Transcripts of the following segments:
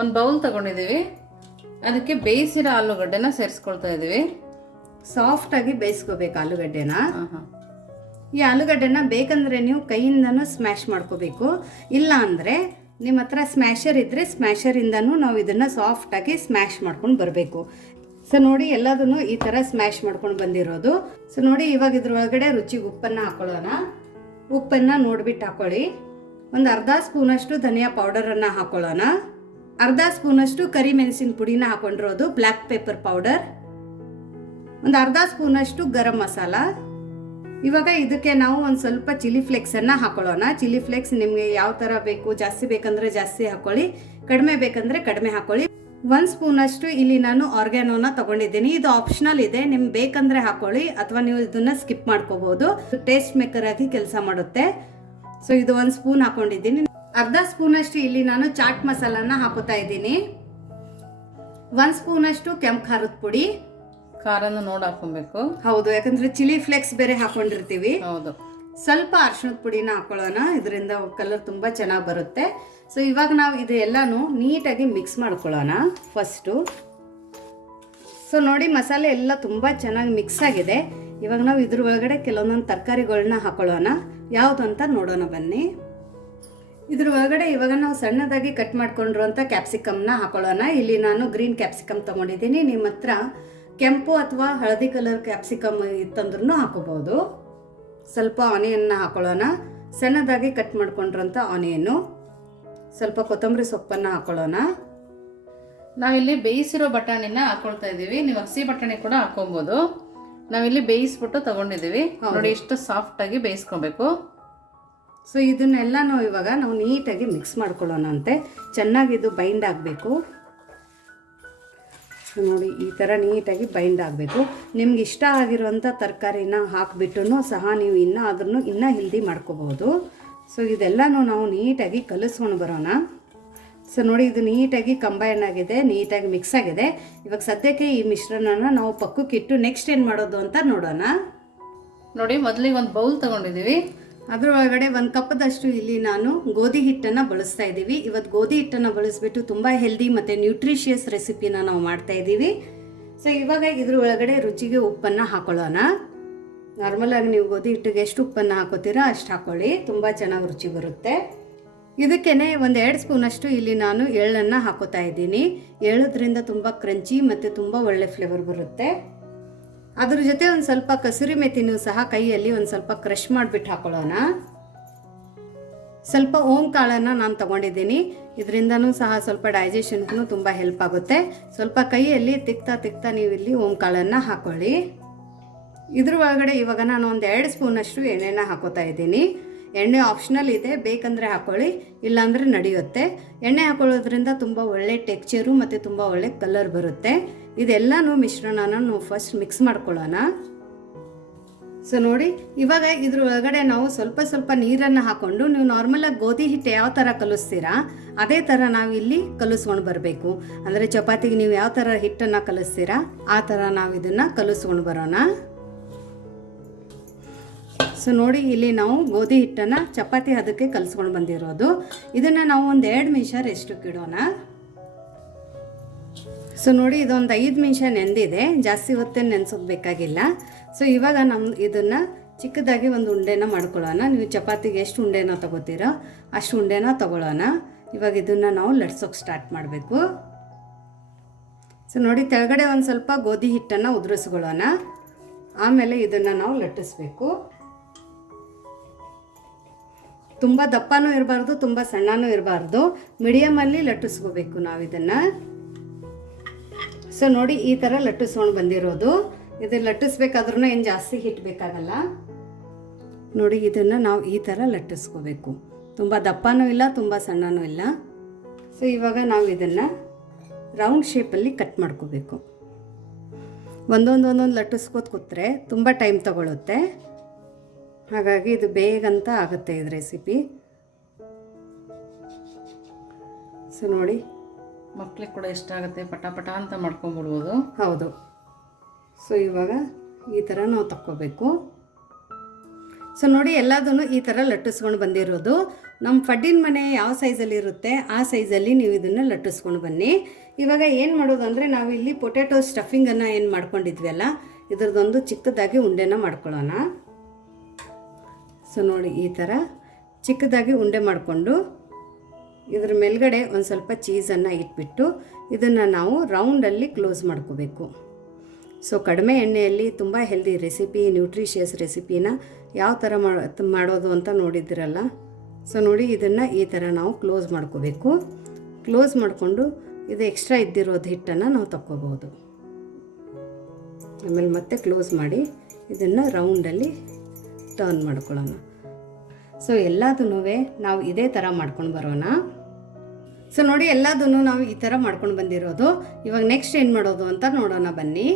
ಒಂದು ಬೌಲ್ ತಗೊಂಡಿದ್ದೀವಿ. ಅದಕ್ಕೆ ಬೇಯಿಸಿರೋ ಆಲೂಗಡ್ಡೆನ ಸೇರಿಸ್ಕೊಳ್ತಾ ಇದ್ದೀವಿ. ಸಾಫ್ಟಾಗಿ ಬೇಯಿಸ್ಕೋಬೇಕು ಆಲೂಗಡ್ಡೆನ. ಈ ಆಲೂಗಡ್ಡೆನ ಬೇಕಂದರೆ ನೀವು ಕೈಯಿಂದನೂ ಸ್ಮ್ಯಾಶ್ ಮಾಡ್ಕೋಬೇಕು, ಇಲ್ಲ ಅಂದರೆ ನಿಮ್ಮ ಹತ್ರ ಸ್ಮ್ಯಾಶರ್ ಇದ್ದರೆ ಸ್ಮ್ಯಾಶರಿಂದನೂ ನಾವು ಇದನ್ನು ಸಾಫ್ಟಾಗಿ ಸ್ಮ್ಯಾಶ್ ಮಾಡ್ಕೊಂಡು ಬರಬೇಕು. ಸೊ ನೋಡಿ, ಎಲ್ಲದನ್ನು ಈ ಥರ ಸ್ಮ್ಯಾಶ್ ಮಾಡ್ಕೊಂಡು ಬಂದಿರೋದು. ಸೊ ನೋಡಿ, ಇವಾಗ ಇದ್ರೊಳಗಡೆ ರುಚಿಗೆ ಉಪ್ಪನ್ನು ಹಾಕೊಳ್ಳೋಣ. ಉಪ್ಪನ್ನು ನೋಡಿಬಿಟ್ಟು ಹಾಕೊಳ್ಳಿ. ಒಂದು ಅರ್ಧ ಸ್ಪೂನಷ್ಟು ಧನಿಯಾ ಪೌಡರನ್ನು ಹಾಕೊಳ್ಳೋಣ. ಅರ್ಧ ಸ್ಪೂನಷ್ಟು ಕರಿಮೆಣಸಿನ ಪುಡಿನ ಹಾಕೊಂಡಿರೋದು, ಬ್ಲ್ಯಾಕ್ ಪೆಪ್ಪರ್ ಪೌಡರ್. ಒಂದು ಅರ್ಧ ಸ್ಪೂನಷ್ಟು ಗರಂ ಮಸಾಲ. ಇವಾಗ ಇದಕ್ಕೆ ನಾವು ಒಂದು ಸ್ವಲ್ಪ ಚಿಲ್ಲಿ ಫ್ಲೇಕ್ಸನ್ನು ಹಾಕೊಳ್ಳೋಣ. ಚಿಲ್ಲಿ ಫ್ಲೇಕ್ಸ್ ನಿಮಗೆ ಯಾವ ಥರ ಬೇಕು, ಜಾಸ್ತಿ ಬೇಕಂದರೆ ಜಾಸ್ತಿ ಹಾಕೊಳ್ಳಿ, ಕಡಿಮೆ ಬೇಕಂದರೆ ಕಡಿಮೆ ಹಾಕೊಳ್ಳಿ. 1 ಸ್ಪೂನಷ್ಟು ಇಲ್ಲಿ ನಾನು ಆರ್ಗ್ಯಾನೋನ ತಗೊಂಡಿದ್ದೀನಿ. ಇದು ಆಪ್ಷನಲ್ ಇದೆ, ನಿಮ್ಗೆ ಬೇಕಂದರೆ ಹಾಕೊಳ್ಳಿ ಅಥವಾ ನೀವು ಇದನ್ನು ಸ್ಕಿಪ್ ಮಾಡ್ಕೋಬೋದು. ಟೇಸ್ಟ್ ಮೇಕರ್ ಆಗಿ ಕೆಲಸ ಮಾಡುತ್ತೆ. ಸೊ ಇದು 1 ಸ್ಪೂನ್ ಹಾಕೊಂಡಿದ್ದೀನಿ. ಅರ್ಧ ಸ್ಪೂನಷ್ಟು ಇಲ್ಲಿ ನಾನು ಚಾಟ್ ಮಸಾಲಾನ ಹಾಕೋತಾ ಇದ್ದೀನಿ. 1 ಸ್ಪೂನಷ್ಟು ಕೆಂಪು ಖಾರದ ಪುಡಿ. ಖಾರನ ನೋಡಿ ಹಾಕೊಬೇಕು. ಹೌದು, ಯಾಕಂದ್ರೆ ಚಿಲ್ಲಿ ಫ್ಲೇಕ್ಸ್ ಬೇರೆ ಹಾಕೊಂಡಿರ್ತೀವಿ. ಹೌದು. ಸ್ವಲ್ಪ ಅರಿಶಿಣದ ಪುಡಿನ ಹಾಕೊಳ್ಳೋಣ, ಇದರಿಂದ ಕಲರ್ ತುಂಬ ಚೆನ್ನಾಗಿ ಬರುತ್ತೆ. ಸೊ ಇವಾಗ ನಾವು ಇದು ಎಲ್ಲನೂ ನೀಟಾಗಿ ಮಿಕ್ಸ್ ಮಾಡ್ಕೊಳ್ಳೋಣ ಫಸ್ಟು. ಸೊ ನೋಡಿ, ಮಸಾಲೆ ಎಲ್ಲ ತುಂಬ ಚೆನ್ನಾಗಿ ಮಿಕ್ಸ್ ಆಗಿದೆ. ಇವಾಗ ನಾವು ಇದ್ರ ಒಳಗಡೆ ಕೆಲವೊಂದೊಂದು ತರಕಾರಿಗಳನ್ನ ಹಾಕೊಳ್ಳೋಣ. ಯಾವುದು ಅಂತ ನೋಡೋಣ ಬನ್ನಿ. ಇದ್ರ ಒಳಗಡೆ ಇವಾಗ ನಾವು ಸಣ್ಣದಾಗಿ ಕಟ್ ಮಾಡ್ಕೊಂಡಿರುವಂಥ ಕ್ಯಾಪ್ಸಿಕಮ್ನ ಹಾಕೊಳ್ಳೋಣ. ಇಲ್ಲಿ ನಾನು ಗ್ರೀನ್ ಕ್ಯಾಪ್ಸಿಕಮ್ ತೊಗೊಂಡಿದ್ದೀನಿ. ನಿಮ್ಮ ಹತ್ರ ಕೆಂಪು ಅಥವಾ ಹಳದಿ ಕಲರ್ ಕ್ಯಾಪ್ಸಿಕಮ್ ಇತ್ತಂದ್ರೂ ಹಾಕೋಬಹುದು. ಸ್ವಲ್ಪ ಆನಿಯನ್ನ ಹಾಕೊಳ್ಳೋಣ, ಸಣ್ಣದಾಗಿ ಕಟ್ ಮಾಡ್ಕೊಂಡಿರೋಂಥ ಆನಿಯನ್ನು. ಸ್ವಲ್ಪ ಕೊತ್ತಂಬರಿ ಸೊಪ್ಪನ್ನು ಹಾಕೊಳ್ಳೋಣ. ನಾವಿಲ್ಲಿ ಬೇಯಿಸಿರೋ ಬಟಾಣಿನ ಹಾಕೊಳ್ತಾ ಇದ್ದೀವಿ. ನೀವು ಹಸಿ ಬಟಾಣಿ ಕೂಡ ಹಾಕೊಬೋದು. ನಾವಿಲ್ಲಿ ಬೇಯಿಸ್ಬಿಟ್ಟು ತಗೊಂಡಿದ್ದೀವಿ. ನೋಡಿ, ಇಷ್ಟು ಸಾಫ್ಟಾಗಿ ಬೇಯಿಸ್ಕೊಬೇಕು. ಸೊ ಇದನ್ನೆಲ್ಲ ನಾವು ನೀಟಾಗಿ ಮಿಕ್ಸ್ ಮಾಡ್ಕೊಳ್ಳೋಣ ಅಂತೆ. ಚೆನ್ನಾಗಿ ಇದು ಬೈಂಡ್ ಆಗಬೇಕು. ನೋಡಿ, ಈ ಥರ ನೀಟಾಗಿ ಬೈಂಡ್ ಆಗಬೇಕು. ನಿಮ್ಗೆ ಇಷ್ಟ ಆಗಿರುವಂಥ ತರಕಾರಿನ ಹಾಕಿಬಿಟ್ಟು ಸಹ ನೀವು ಇನ್ನೂ ಹೆಲ್ದಿ ಮಾಡ್ಕೋಬೋದು. ಸೊ ಇದೆಲ್ಲನೂ ನಾವು ನೀಟಾಗಿ ಕಲಿಸ್ಕೊಂಡು ಬರೋಣ. ಸೊ ನೋಡಿ, ಇದು ನೀಟಾಗಿ ಕಂಬೈನ್ ಆಗಿದೆ, ನೀಟಾಗಿ ಮಿಕ್ಸ್ ಆಗಿದೆ. ಇವಾಗ ಸದ್ಯಕ್ಕೆ ಈ ಮಿಶ್ರಣನ ನಾವು ಪಕ್ಕಕ್ಕಿಟ್ಟು ನೆಕ್ಸ್ಟ್ ಏನು ಮಾಡೋದು ಅಂತ ನೋಡೋಣ. ನೋಡಿ, ಮೊದಲಿಗೆ ಒಂದು ಬೌಲ್ ತೊಗೊಂಡಿದ್ದೀವಿ. ಅದರೊಳಗಡೆ 1 ಕಪ್ದಷ್ಟು ಇಲ್ಲಿ ನಾನು ಗೋಧಿ ಹಿಟ್ಟನ್ನು ಬಳಸ್ತಾ ಇದ್ದೀವಿ. ಇವತ್ತು ಗೋಧಿ ಹಿಟ್ಟನ್ನು ಬಳಸಿಬಿಟ್ಟು ತುಂಬ ಹೆಲ್ದಿ ಮತ್ತು ನ್ಯೂಟ್ರಿಷಿಯಸ್ ರೆಸಿಪಿನ ನಾವು ಮಾಡ್ತಾ ಇದ್ದೀವಿ. ಸೊ ಇವಾಗ ಇದ್ರ ಒಳಗಡೆ ರುಚಿಗೆ ಉಪ್ಪನ್ನು ಹಾಕೊಳ್ಳೋಣ. ನಾರ್ಮಲಾಗಿ ನೀವು ಗೋಧಿ ಹಿಟ್ಟಿಗೆ ಎಷ್ಟು ಉಪ್ಪನ್ನು ಹಾಕೋತೀರಾ ಅಷ್ಟು ಹಾಕೊಳ್ಳಿ, ತುಂಬ ಚೆನ್ನಾಗಿ ರುಚಿ ಬರುತ್ತೆ. ಇದಕ್ಕೇ 1-2 ಸ್ಪೂನಷ್ಟು ಇಲ್ಲಿ ನಾನು ಎಳ್ಳನ್ನು ಹಾಕೋತಾ ಇದ್ದೀನಿ. ಎಳ್ಳೋದ್ರಿಂದ ತುಂಬ ಕ್ರಂಚಿ ಮತ್ತು ತುಂಬ ಒಳ್ಳೆ ಫ್ಲೇವರ್ ಬರುತ್ತೆ. ಅದ್ರ ಜೊತೆ ಒಂದು ಸ್ವಲ್ಪ ಕಸೂರಿ ಮೆಥಿನೂ ಸಹ ಕೈಯಲ್ಲಿ ಒಂದು ಸ್ವಲ್ಪ ಕ್ರಷ್ ಮಾಡಿಬಿಟ್ಟು ಹಾಕೊಳ್ಳೋಣ. ಸ್ವಲ್ಪ ಓಂ ಕಾಳನ್ನು ನಾನು ತೊಗೊಂಡಿದ್ದೀನಿ. ಇದರಿಂದನೂ ಸಹ ಸ್ವಲ್ಪ ಡೈಜೆಷನ್ಗೂ ತುಂಬ ಹೆಲ್ಪ್ ಆಗುತ್ತೆ. ಸ್ವಲ್ಪ ಕೈಯಲ್ಲಿ ತಿಕ್ತಾ ನೀವು ಇಲ್ಲಿ ಓಂ ಕಾಳನ್ನು ಹಾಕೊಳ್ಳಿ. ಇದ್ರ ಒಳಗಡೆ ಇವಾಗ ನಾನು 1-2 ಸ್ಪೂನಷ್ಟು ಎಣ್ಣೆನ ಹಾಕೋತಾ ಇದ್ದೀನಿ. ಎಣ್ಣೆ ಆಪ್ಷನಲ್ ಇದೆ, ಬೇಕಂದರೆ ಹಾಕೊಳ್ಳಿ, ಇಲ್ಲಾಂದರೆ ನಡೆಯುತ್ತೆ. ಎಣ್ಣೆ ಹಾಕೊಳ್ಳೋದ್ರಿಂದ ತುಂಬ ಒಳ್ಳೆ ಟೆಕ್ಸ್ಚರು ಮತ್ತು ತುಂಬ ಒಳ್ಳೆ ಕಲರ್ ಬರುತ್ತೆ. ಇದೆಲ್ಲನೂ ಮಿಶ್ರಣನ ನಾವು ಫಸ್ಟ್ ಮಿಕ್ಸ್ ಮಾಡ್ಕೊಳ್ಳೋಣ. ಸೊ ನೋಡಿ, ಇವಾಗ ಇದ್ರ ಒಳಗಡೆ ನಾವು ಸ್ವಲ್ಪ ನೀರನ್ನು ಹಾಕ್ಕೊಂಡು, ನೀವು ನಾರ್ಮಲಾಗಿ ಗೋಧಿ ಹಿಟ್ಟು ಯಾವ ಥರ ಕಲಿಸ್ತೀರಾ ಅದೇ ಥರ ನಾವು ಇಲ್ಲಿ ಕಲಿಸ್ಕೊಂಡು ಬರಬೇಕು. ಅಂದರೆ ಚಪಾತಿಗೆ ನೀವು ಯಾವ ಥರ ಹಿಟ್ಟನ್ನು ಕಲಿಸ್ತೀರಾ ಆ ಥರ ನಾವು ಇದನ್ನು ಕಲಿಸ್ಕೊಂಡು ಬರೋಣ. ಸೊ ನೋಡಿ, ಇಲ್ಲಿ ನಾವು ಗೋಧಿ ಹಿಟ್ಟನ್ನು ಚಪಾತಿ ಹದಕ್ಕೆ ಕಲಿಸ್ಕೊಂಡು ಬಂದಿರೋದು. ಇದನ್ನು ನಾವು 1-2 ನಿಮಿಷ ರೆಸ್ಟಿಗೆ ಇಡೋಣ. ಸೊ ನೋಡಿ, ಇದೊಂದು 5 ನಿಮಿಷ ನೆಂದಿದೆ, ಜಾಸ್ತಿ ಹೊತ್ತೇನು ನೆನೆಸೋದು ಬೇಕಾಗಿಲ್ಲ. ಸೊ ಇವಾಗ ಇದನ್ನು ಚಿಕ್ಕದಾಗಿ ಒಂದು ಉಂಡೆನ ಮಾಡ್ಕೊಳ್ಳೋಣ. ನೀವು ಚಪಾತಿಗೆ ಎಷ್ಟು ಉಂಡೆನ ತೊಗೋತೀರೋ ಅಷ್ಟು ಉಂಡೆನ ತೊಗೊಳ್ಳೋಣ. ಇವಾಗ ಇದನ್ನು ನಾವು ಲಟ್ಸೋಕೆ ಸ್ಟಾರ್ಟ್ ಮಾಡಬೇಕು. ಸೊ ನೋಡಿ, ಕೆಳಗಡೆ ಒಂದು ಸ್ವಲ್ಪ ಗೋಧಿ ಹಿಟ್ಟನ್ನು ಉದುರಿಸ್ಕೊಳ್ಳೋಣ. ಆಮೇಲೆ ಇದನ್ನು ನಾವು ಲಟ್ಟಿಸ್ಬೇಕು. ತುಂಬ ದಪ್ಪನೂ ಇರಬಾರ್ದು, ತುಂಬ ಸಣ್ಣನೂ ಇರಬಾರ್ದು, ಮೀಡಿಯಮಲ್ಲಿ ಲಟ್ಟಿಸ್ಕೋಬೇಕು ನಾವು ಇದನ್ನು. ಸೊ ನೋಡಿ, ಈ ಥರ ಲಟ್ಟಿಸ್ಕೊಂಡು ಬಂದಿರೋದು. ಇದು ಲಟ್ಟಿಸ್ಬೇಕಾದ್ರೂ ಏನು ಜಾಸ್ತಿ ಹಿಟ್ಟು ಬೇಕಾಗಲ್ಲ. ನೋಡಿ, ಇದನ್ನು ನಾವು ಈ ಥರ ಲಟ್ಟಿಸ್ಕೋಬೇಕು. ತುಂಬ ದಪ್ಪನೂ ಇಲ್ಲ, ತುಂಬ ಸಣ್ಣನೂ ಇಲ್ಲ. ಸೊ ಇವಾಗ ನಾವು ಇದನ್ನು ರೌಂಡ್ ಶೇಪಲ್ಲಿ ಕಟ್ ಮಾಡ್ಕೋಬೇಕು. ಒಂದೊಂದು ಲಟ್ಟಿಸ್ಕೋತ ಕೂತ್ರೆ ತುಂಬ ಟೈಮ್ ತಗೊಳುತ್ತೆ. ಹಾಗಾಗಿ ಇದು ಬೇಗಂತ ಆಗುತ್ತೆ ಇದು ರೆಸಿಪಿ. ಸೊ ನೋಡಿ, ಮಕ್ಳಿಗೆ ಕೂಡ ಇಷ್ಟ ಆಗುತ್ತೆ, ಪಟ ಅಂತ ಮಾಡ್ಕೊಂಡ್ಬಿಡ್ಬೋದು. ಹೌದು. ಸೊ ಇವಾಗ ಈ ಥರ ನಾವು ತಕ್ಕೋಬೇಕು. ಸೊ ನೋಡಿ, ಎಲ್ಲದನ್ನು ಈ ಥರ ಲಟ್ಟಿಸ್ಕೊಂಡು ಬಂದಿರೋದು. ನಮ್ಮ ಫಡ್ಡಿನ ಮನೆ ಯಾವ ಸೈಜಲ್ಲಿ ಇರುತ್ತೆ ಆ ಸೈಜಲ್ಲಿ ನೀವು ಇದನ್ನು ಲಟ್ಟಿಸ್ಕೊಂಡು ಬನ್ನಿ. ಇವಾಗ ಏನು ಮಾಡೋದು ಅಂದರೆ ನಾವು ಇಲ್ಲಿ ಪೊಟ್ಯಾಟೊ ಸ್ಟಫಿಂಗನ್ನು ಏನು ಮಾಡ್ಕೊಂಡಿದ್ವಿ ಅಲ್ಲ, ಇದ್ರದ್ದೊಂದು ಚಿಕ್ಕದಾಗಿ ಉಂಡೆನ ಮಾಡ್ಕೊಳ್ಳೋಣ. ಸೊ ನೋಡಿ, ಈ ಥರ ಚಿಕ್ಕದಾಗಿ ಉಂಡೆ ಮಾಡಿಕೊಂಡು ಇದ್ರ ಮೇಲ್ಗಡೆ ಒಂದು ಸ್ವಲ್ಪ ಚೀಸನ್ನು ಇಟ್ಬಿಟ್ಟು ಇದನ್ನು ನಾವು ರೌಂಡಲ್ಲಿ ಕ್ಲೋಸ್ ಮಾಡ್ಕೋಬೇಕು. ಸೊ ಕಡಿಮೆ ಎಣ್ಣೆಯಲ್ಲಿ ತುಂಬ ಹೆಲ್ದಿ ರೆಸಿಪಿ, ನ್ಯೂಟ್ರಿಷಿಯಸ್ ರೆಸಿಪಿನ ಯಾವ ಥರ ಮಾಡೋದು ಅಂತ ನೋಡಿದ್ದೀರಲ್ಲ. ಸೊ ನೋಡಿ, ಇದನ್ನು ಈ ಥರ ನಾವು ಕ್ಲೋಸ್ ಮಾಡ್ಕೋಬೇಕು. ಕ್ಲೋಸ್ ಮಾಡಿಕೊಂಡು ಇದು ಎಕ್ಸ್ಟ್ರಾ ಇದ್ದಿರೋದು ಹಿಟ್ಟನ್ನು ನಾವು ತಕ್ಕೋಬೋದು. ಆಮೇಲೆ ಮತ್ತೆ ಕ್ಲೋಸ್ ಮಾಡಿ ಇದನ್ನು ರೌಂಡಲ್ಲಿ ಟರ್ನ್ ಮಾಡ್ಕೊಳ್ಳೋಣ. ಸೊ ಎಲ್ಲದನ್ನೂ ನಾವು ಇದೇ ಥರ ಮಾಡ್ಕೊಂಡು ಬರೋಣ. ಸೊ ನೋಡಿ, ಎಲ್ಲದನ್ನು ನಾವು ಈ ಥರ ಮಾಡ್ಕೊಂಡು ಬಂದಿರೋದು. ಇವಾಗ ನೆಕ್ಸ್ಟ್ ಏನು ಮಾಡೋದು ಅಂತ ನೋಡೋಣ ಬನ್ನಿ.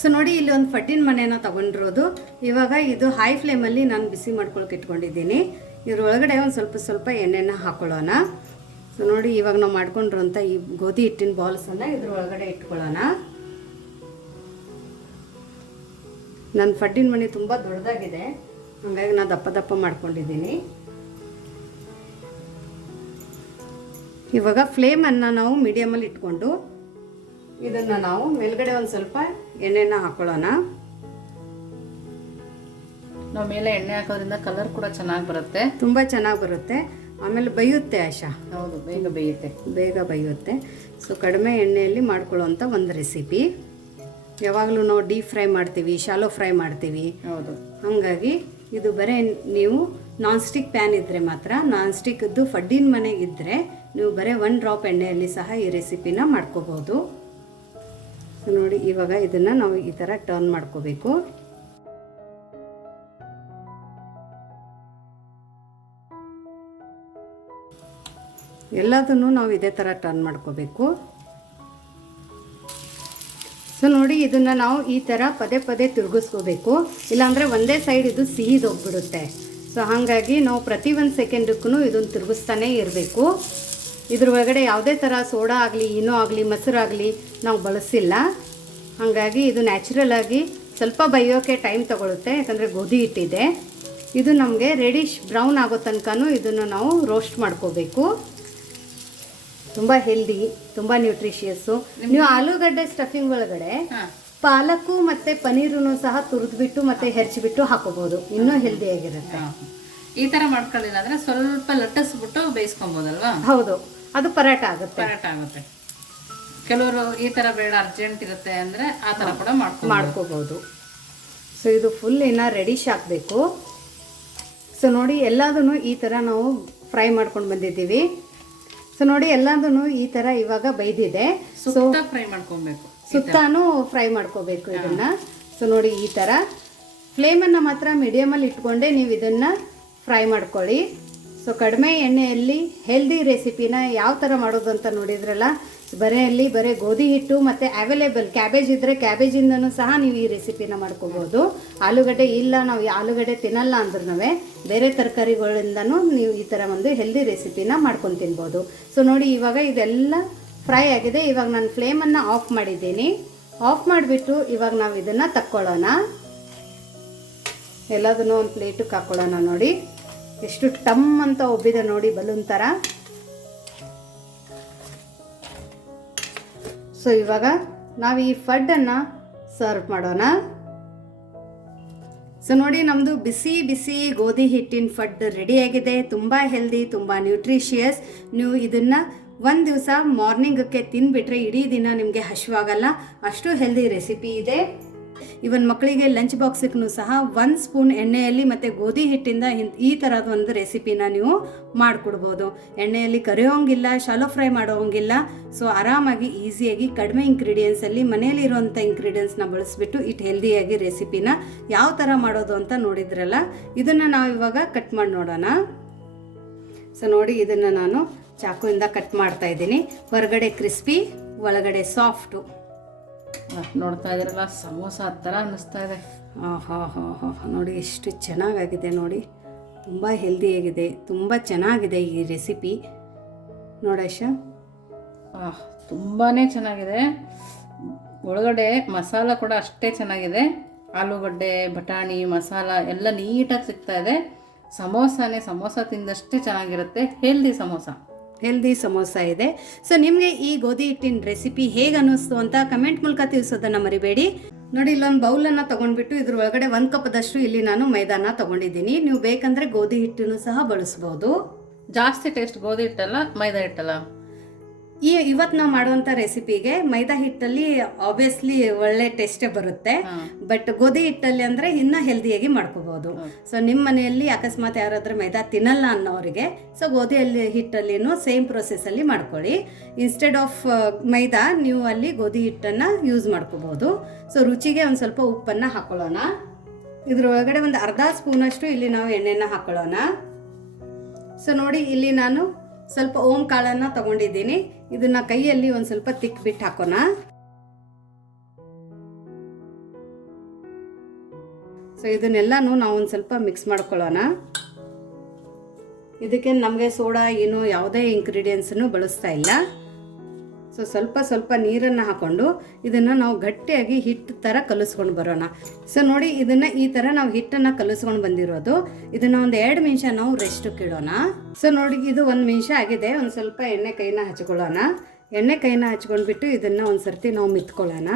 ಸೊ ನೋಡಿ, ಇಲ್ಲಿ ಒಂದು ಫಡ್ಡಿನ ಮನೆನ ತೊಗೊಂಡಿರೋದು. ಇವಾಗ ಇದು ಹೈ ಫ್ಲೇಮಲ್ಲಿ ನಾನು ಬಿಸಿ ಮಾಡ್ಕೊಳಕ್ಕೆ ಇಟ್ಕೊಂಡಿದ್ದೀನಿ. ಇದ್ರೊಳಗಡೆ ಒಂದು ಸ್ವಲ್ಪ ಎಣ್ಣೆನ ಹಾಕ್ಕೊಳ್ಳೋಣ. ಸೊ ನೋಡಿ, ಇವಾಗ ನಾವು ಮಾಡ್ಕೊಂಡಿರೋಂಥ ಈ ಗೋಧಿ ಹಿಟ್ಟಿನ ಬಾಲ್ಸನ್ನು ಇದ್ರೊಳಗಡೆ ಇಟ್ಕೊಳ್ಳೋಣ. ನನ್ನ ಫಡ್ಡಿನ ಮನೆ ತುಂಬ ದೊಡ್ಡದಾಗಿದೆ, ಹಾಗಾಗಿ ನಾನು ದಪ್ಪ ಮಾಡ್ಕೊಂಡಿದ್ದೀನಿ. ಇವಾಗ ಫ್ಲೇಮನ್ನು ನಾವು ಮೀಡಿಯಮಲ್ಲಿ ಇಟ್ಕೊಂಡು ಇದನ್ನು ನಾವು ಮೇಲ್ಗಡೆ ಒಂದು ಸ್ವಲ್ಪ ಎಣ್ಣೆನ ಹಾಕ್ಕೊಳ್ಳೋಣ. ನಾವು ಮೇಲೆ ಎಣ್ಣೆ ಹಾಕೋದ್ರಿಂದ ಕಲರ್ ಕೂಡ ಚೆನ್ನಾಗಿ ಬರುತ್ತೆ, ತುಂಬ ಚೆನ್ನಾಗಿ ಬರುತ್ತೆ. ಆಮೇಲೆ ಬೇಯುತ್ತೆ ಆಶಾ. ಹೌದು, ಬೇಗ ಬೇಯುತ್ತೆ. ಸೊ ಕಡಿಮೆ ಎಣ್ಣೆಯಲ್ಲಿ ಮಾಡ್ಕೊಳ್ಳೋವಂಥ ಒಂದು ರೆಸಿಪಿ. ಯಾವಾಗಲೂ ನಾವು ಡೀಪ್ ಫ್ರೈ ಮಾಡ್ತೀವಿ, ಶಾಲೋ ಫ್ರೈ ಮಾಡ್ತೀವಿ. ಹೌದು, ಹಾಗಾಗಿ ಇದು ಬರೀ ನೀವು ನಾನ್ ಸ್ಟಿಕ್ ಪ್ಯಾನ್ ಇದ್ದರೆ ಮಾತ್ರ, ನಾನ್ ಸ್ಟಿಕ್ದು ಫಡ್ಡಿನ ಮನೆ ಇದ್ದರೆ ನೀವು ಬರೀ 1 ಡ್ರಾಪ್ ಎಣ್ಣೆಯಲ್ಲಿ ಸಹ ಈ ರೆಸಿಪಿನ ಮಾಡ್ಕೋಬೋದು. ಸೊ ನೋಡಿ, ಇವಾಗ ಇದನ್ನು ನಾವು ಈ ಥರ ಟರ್ನ್ ಮಾಡ್ಕೋಬೇಕು. ಎಲ್ಲದನ್ನು ನಾವು ಇದೇ ಥರ ಟರ್ನ್ ಮಾಡ್ಕೋಬೇಕು. ಸೊ ನೋಡಿ, ಇದನ್ನು ನಾವು ಈ ಥರ ಪದೇ ತಿರುಗಿಸ್ಕೋಬೇಕು, ಇಲ್ಲಾಂದರೆ ಒಂದೇ ಸೈಡ್ ಇದು ಸಿಹಿದೋಗ್ಬಿಡುತ್ತೆ. ಸೊ ಹಾಗಾಗಿ ನಾವು ಪ್ರತಿ 1 ಸೆಕೆಂಡಕ್ಕೂ ಇದನ್ನು ತಿರುಗಿಸ್ತಾನೇ ಇರಬೇಕು. ಇದ್ರ ಒಳಗಡೆ ಯಾವುದೇ ಥರ ಸೋಡಾ ಆಗಲಿ, ಏನೋ ಆಗಲಿ, ಮೊಸರಾಗಲಿ ನಾವು ಬಳಸಿಲ್ಲ. ಹಾಗಾಗಿ ಇದು ನ್ಯಾಚುರಲ್ ಆಗಿ ಸ್ವಲ್ಪ ಬೇಯೋಕ್ಕೆ ಟೈಮ್ ತಗೊಳುತ್ತೆ, ಯಾಕಂದರೆ ಗೋಧಿ ಹಿಟ್ಟಿದೆ. ಇದು ನಮಗೆ ರೆಡಿಶ್ ಬ್ರೌನ್ ಆಗೋ ತನಕನೂ ಇದನ್ನು ನಾವು ರೋಸ್ಟ್ ಮಾಡ್ಕೋಬೇಕು. ತುಂಬ ಹೆಲ್ದಿ, ತುಂಬ ನ್ಯೂಟ್ರಿಷಿಯಸ್ಸು. ನೀವು ಆಲೂಗಡ್ಡೆ ಸ್ಟಫಿಂಗ್ ಒಳಗಡೆ ಪಾಲಕು ಮತ್ತು ಪನ್ನೀರನ್ನು ಸಹ ತುರಿದ್ಬಿಟ್ಟು ಮತ್ತು ಹೆರ್ಚಿಬಿಟ್ಟು ಹಾಕೋಬೋದು, ಇನ್ನೂ ಹೆಲ್ದಿಯಾಗಿರುತ್ತೆ. ಈ ಥರ ಮಾಡ್ಕೊಳ್ಳಿಲ್ಲ ಅಂದರೆ ಸ್ವಲ್ಪ ಲಟ್ಟಿಸ್ಬಿಟ್ಟು ಬೇಯಿಸ್ಕೊಬೋದಲ್ವಾ? ಹೌದು, ಅದು ಪರಾಟ ಆಗುತ್ತೆ. ಕೆಲವರು ಈ ಥರ ಬೇಡ, ಅರ್ಜೆಂಟ್ ಇರುತ್ತೆ ಅಂದರೆ ಆ ಥರ ಕೂಡ ಮಾಡ್ಕೋಬೋದು. ಸೊ ಇದು ಫುಲ್ ಇನ್ನು ರೆಡಿಶ್ ಹಾಕಬೇಕು. ಸೊ ನೋಡಿ, ಎಲ್ಲದನ್ನು ಈ ಥರ ನಾವು ಫ್ರೈ ಮಾಡ್ಕೊಂಡು ಬಂದಿದ್ದೀವಿ. ಸೊ ನೋಡಿ, ಎಲ್ಲದನ್ನು ಈ ಥರ ಇವಾಗ ಬೈದಿದೆ. ಸೊ ಫ್ರೈ ಮಾಡ್ಕೊಬೇಕು, ಸುತ್ತಾನು ಫ್ರೈ ಮಾಡ್ಕೋಬೇಕು ಇದನ್ನು. ಸೊ ನೋಡಿ, ಈ ಥರ ಫ್ಲೇಮನ್ನು ಮಾತ್ರ ಮೀಡಿಯಮಲ್ಲಿ ಇಟ್ಕೊಂಡೆ ನೀವು ಇದನ್ನು ಫ್ರೈ ಮಾಡ್ಕೊಳ್ಳಿ. ಸೊ ಕಡಿಮೆ ಎಣ್ಣೆಯಲ್ಲಿ ಹೆಲ್ದಿ ರೆಸಿಪಿನ ಯಾವ ಥರ ಮಾಡೋದು ಅಂತ ನೋಡಿದ್ರಲ್ಲ. ಬರೀ ಗೋಧಿ ಹಿಟ್ಟು ಮತ್ತು ಅವೈಲೇಬಲ್ ಕ್ಯಾಬೇಜ್ ಇದ್ದರೆ ಕ್ಯಾಬೇಜಿಂದನೂ ಸಹ ನೀವು ಈ ರೆಸಿಪಿನ ಮಾಡ್ಕೋಬೋದು. ಆಲೂಗಡ್ಡೆ ಇಲ್ಲ, ನಾವು ಆಲೂಗಡ್ಡೆ ತಿನ್ನಲ್ಲ ಅಂದ್ರೂ ಬೇರೆ ತರಕಾರಿಗಳಿಂದನೂ ನೀವು ಈ ಥರ ಒಂದು ಹೆಲ್ದಿ ರೆಸಿಪಿನ ಮಾಡ್ಕೊಂಡು ತಿನ್ಬೋದು. ಸೊ ನೋಡಿ, ಇವಾಗ ಇದೆಲ್ಲ ಫ್ರೈ ಆಗಿದೆ. ಇವಾಗ ನಾನು ಫ್ಲೇಮನ್ನು ಆಫ್ ಮಾಡಿದ್ದೀನಿ. ಆಫ್ ಮಾಡಿಬಿಟ್ಟು ಇವಾಗ ನಾವು ಇದನ್ನು ತಕ್ಕೊಳ್ಳೋಣ. ಎಲ್ಲದನ್ನೂ ಒಂದು ಪ್ಲೇಟಿಗೆ ಹಾಕ್ಕೊಳ್ಳೋಣ. ನೋಡಿ ಎಷ್ಟು ಟಮ್ ಅಂತ ಒಬ್ಬಿದೆ ನೋಡಿ, ಬಲೂನ್ ಥರ. ಸೊ ಇವಾಗ ನಾವು ಈ ಫಡ್ಡನ್ನು ಸರ್ವ್ ಮಾಡೋಣ. ಸೊ ನೋಡಿ, ನಮ್ಮದು ಬಿಸಿ ಗೋಧಿ ಹಿಟ್ಟಿನ ಫಡ್ ರೆಡಿಯಾಗಿದೆ. ತುಂಬ ಹೆಲ್ದಿ, ತುಂಬ ನ್ಯೂಟ್ರಿಷಿಯಸ್. ನೀವು ಇದನ್ನು ಒಂದು ದಿವಸ ಮಾರ್ನಿಂಗಕ್ಕೆ ತಿಂದುಬಿಟ್ರೆ ಇಡೀ ದಿನ ನಿಮಗೆ ಹಸಿವಾಗಲ್ಲ, ಅಷ್ಟು ಹೆಲ್ದಿ ರೆಸಿಪಿ ಇದೆ. ಇವನ್ ಮಕ್ಕಳಿಗೆ ಲಂಚ್ ಬಾಕ್ಸಿಗೂ ಸಹ 1 ಸ್ಪೂನ್ ಎಣ್ಣೆಯಲ್ಲಿ ಮತ್ತು ಗೋಧಿ ಹಿಟ್ಟಿಂದ ಈ ಥರದ ಒಂದು ರೆಸಿಪಿನ ನೀವು ಮಾಡಿಕೊಡ್ಬೋದು. ಎಣ್ಣೆಯಲ್ಲಿ ಕರಿಯೋಂಗಿಲ್ಲ, ಶಾಲೋ ಫ್ರೈ ಮಾಡೋಂಗಿಲ್ಲ. ಸೊ ಆರಾಮಾಗಿ ಈಸಿಯಾಗಿ ಕಡಿಮೆ ಇಂಗ್ರೀಡಿಯೆಂಟ್ಸಲ್ಲಿ ಮನೆಯಲ್ಲಿರುವಂಥ ಇಂಗ್ರೀಡಿಯೆಂಟ್ಸ್ನ ಬಳಸಿಬಿಟ್ಟು ಇಟ್ಟು ಹೆಲ್ದಿಯಾಗಿ ರೆಸಿಪಿನ ಯಾವ ಥರ ಮಾಡೋದು ಅಂತ ನೋಡಿದ್ರಲ್ಲ. ಇದನ್ನು ನಾವು ಇವಾಗ ಕಟ್ ಮಾಡಿ ನೋಡೋಣ. ಸೊ ನೋಡಿ, ಇದನ್ನು ನಾನು ಚಾಕುವಿಂದ ಕಟ್ ಮಾಡ್ತಾ ಇದ್ದೀನಿ. ಹೊರಗಡೆ ಕ್ರಿಸ್ಪಿ, ಒಳಗಡೆ ಸಾಫ್ಟು. ನೋಡ್ತಾ ಇದ್ರಲ್ಲ, ಸಮೋಸ ಥರ ಅನ್ನಿಸ್ತಾ ಇದೆ. ನೋಡಿ ಎಷ್ಟು ಚೆನ್ನಾಗಾಗಿದೆ ನೋಡಿ, ತುಂಬ ಹೆಲ್ದಿಯಾಗಿದೆ, ತುಂಬ ಚೆನ್ನಾಗಿದೆ ಈ ರೆಸಿಪಿ. ನೋಡಾಶ, ತುಂಬಾ ಚೆನ್ನಾಗಿದೆ. ಒಳಗಡೆ ಮಸಾಲ ಕೂಡ ಅಷ್ಟೇ ಚೆನ್ನಾಗಿದೆ. ಆಲೂಗಡ್ಡೆ, ಬಟಾಣಿ ಮಸಾಲ ಎಲ್ಲ ನೀಟಾಗಿ ಸಿಗ್ತಾ ಇದೆ. ಸಮೋಸ ತಿಂದಷ್ಟೇ ಚೆನ್ನಾಗಿರುತ್ತೆ. ಹೆಲ್ದಿ ಸಮೋಸ ಇದೆ. ಸೊ ನಿಮಗೆ ಈ ಗೋಧಿ ಹಿಟ್ಟಿನ ರೆಸಿಪಿ ಹೇಗೆ ಅನ್ನಿಸ್ತು ಅಂತ ಕಮೆಂಟ್ ಮೂಲಕ ತಿಳಿಸೋದನ್ನು ಮರಿಬೇಡಿ. ನೋಡಿ, ಇಲ್ಲೊಂದು ಬೌಲನ್ನು ತೊಗೊಂಡ್ಬಿಟ್ಟು ಇದ್ರ ಒಳಗಡೆ 1 ಕಪ್ದಷ್ಟು ಇಲ್ಲಿ ನಾನು ಮೈದಾನ ತೊಗೊಂಡಿದ್ದೀನಿ. ನೀವು ಬೇಕಂದರೆ ಗೋಧಿ ಹಿಟ್ಟನ್ನು ಸಹ ಬಳಸ್ಬೋದು. ಜಾಸ್ತಿ ಟೇಸ್ಟ್ ಗೋಧಿ ಹಿಟ್ಟಲ್ಲ ಮೈದಾ ಹಿಟ್ಟಲ್ಲ? ಇವತ್ತು ನಾವು ಮಾಡುವಂಥ ರೆಸಿಪಿಗೆ ಮೈದಾ ಹಿಟ್ಟಲ್ಲಿ ಆಬ್ವಿಯಸ್ಲಿ ಒಳ್ಳೆ ಟೇಸ್ಟೇ ಬರುತ್ತೆ. ಬಟ್ ಗೋಧಿ ಹಿಟ್ಟಲ್ಲಿ ಅಂದರೆ ಇನ್ನೂ ಹೆಲ್ದಿಯಾಗಿ ಮಾಡ್ಕೋಬಹುದು. ಸೊ ನಿಮ್ಮ ಮನೆಯಲ್ಲಿ ಅಕಸ್ಮಾತ್ ಯಾರಾದ್ರೂ ಮೈದಾ ತಿನ್ನಲ್ಲ ಅನ್ನೋರಿಗೆ ಸೊ ಗೋಧಿಯಲ್ಲಿ ಹಿಟ್ಟಲ್ಲಿನೂ ಸೇಮ್ ಪ್ರೊಸೆಸ್ಸಲ್ಲಿ ಮಾಡ್ಕೊಳ್ಳಿ. ಇನ್ಸ್ಟೆಡ್ ಆಫ್ ಮೈದಾ ನೀವು ಅಲ್ಲಿ ಗೋಧಿ ಹಿಟ್ಟನ್ನು ಯೂಸ್ ಮಾಡ್ಕೋಬಹುದು. ಸೊ ರುಚಿಗೆ ಒಂದು ಸ್ವಲ್ಪ ಉಪ್ಪನ್ನು ಹಾಕೊಳ್ಳೋಣ. ಇದ್ರ ಒಳಗಡೆ ಒಂದು ಅರ್ಧ ಸ್ಪೂನಷ್ಟು ಇಲ್ಲಿ ನಾವು ಎಣ್ಣೆನ ಹಾಕೊಳ್ಳೋಣ. ಸೊ ನೋಡಿ, ಇಲ್ಲಿ ನಾನು ಸ್ವಲ್ಪ ಓಂ ಕಾಳನ್ನು ತಗೊಂಡಿದ್ದೀನಿ. ಇದನ್ನ ಕೈಯಲ್ಲಿ ಒಂದು ಸ್ವಲ್ಪ ತಿಕ್ಬಿಟ್ಟು ಹಾಕೋಣ. ಸೊ ಇದನ್ನೆಲ್ಲನೂ ನಾವು ಒಂದು ಸ್ವಲ್ಪ ಮಿಕ್ಸ್ ಮಾಡ್ಕೊಳ್ಳೋಣ. ಇದಕ್ಕೆ ನಮಗೆ ಸೋಡಾ ಏನು ಯಾವುದೇ ಇಂಗ್ರೀಡಿಯೆಂಟ್ಸನ್ನು ಬಳಸ್ತಾ ಇಲ್ಲ. ಸೊ ಸ್ವಲ್ಪ ನೀರನ್ನು ಹಾಕೊಂಡು ಇದನ್ನು ನಾವು ಗಟ್ಟಿಯಾಗಿ ಹಿಟ್ಟು ಥರ ಕಲಿಸ್ಕೊಂಡು ಬರೋಣ. ಸೊ ನೋಡಿ, ಇದನ್ನು ಈ ಥರ ನಾವು ಹಿಟ್ಟನ್ನು ಕಲಿಸ್ಕೊಂಡು ಬಂದಿರೋದು. ಇದನ್ನು ಒಂದು 2 ನಿಮಿಷ ನಾವು ರೆಸ್ಟಿಗೆ ಇಡೋಣ. ಸೊ ನೋಡಿ, ಇದು 1 ನಿಮಿಷ ಆಗಿದೆ. ಒಂದು ಸ್ವಲ್ಪ ಎಣ್ಣೆ ಕೈನ ಹಚ್ಕೊಳ್ಳೋಣ. ಎಣ್ಣೆ ಕೈನ ಹಚ್ಕೊಂಡ್ಬಿಟ್ಟು ಇದನ್ನು ಒಂದು ಸರ್ತಿ ನಾವು ಮಿತ್ಕೊಳ್ಳೋಣ.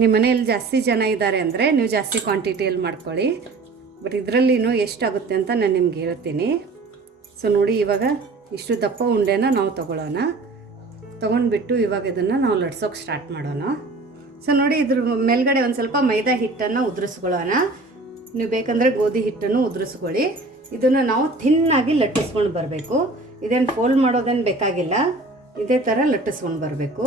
ನಿಮ್ಮ ಮನೆಯಲ್ಲಿ ಜಾಸ್ತಿ ಜನ ಇದ್ದಾರೆ ಅಂದರೆ ನೀವು ಜಾಸ್ತಿ ಕ್ವಾಂಟಿಟಿಯಲ್ಲಿ ಮಾಡ್ಕೊಳ್ಳಿ. ಬಟ್ ಇದರಲ್ಲಿನೂ ಎಷ್ಟಾಗುತ್ತೆ ಅಂತ ನಾನು ನಿಮ್ಗೆ ಹೇಳ್ತೀನಿ. ಸೊ ನೋಡಿ, ಇವಾಗ ಇಷ್ಟು ದಪ್ಪ ಉಂಡೆನ ನಾವು ತೊಗೊಂಡ್ಬಿಟ್ಟು ಇವಾಗ ಇದನ್ನು ನಾವು ಲಟ್ಸೋಕೆ ಸ್ಟಾರ್ಟ್ ಮಾಡೋಣ. ಸೊ ನೋಡಿ, ಇದ್ರ ಮೇಲ್ಗಡೆ ಒಂದು ಸ್ವಲ್ಪ ಮೈದಾ ಹಿಟ್ಟನ್ನು ಉದುರಿಸ್ಕೊಳ್ಳೋಣ. ನೀವು ಬೇಕಂದರೆ ಗೋಧಿ ಹಿಟ್ಟನ್ನು ಉದುರಿಸ್ಕೊಳ್ಳಿ. ಇದನ್ನು ನಾವು ಥಿನ್ನಾಗಿ ಲಟ್ಟಿಸ್ಕೊಂಡು ಬರಬೇಕು. ಇದೇನು ಫೋಲ್ಡ್ ಮಾಡೋದೇನು ಬೇಕಾಗಿಲ್ಲ, ಇದೇ ಥರ ಲಟ್ಟಿಸ್ಕೊಂಡು ಬರಬೇಕು.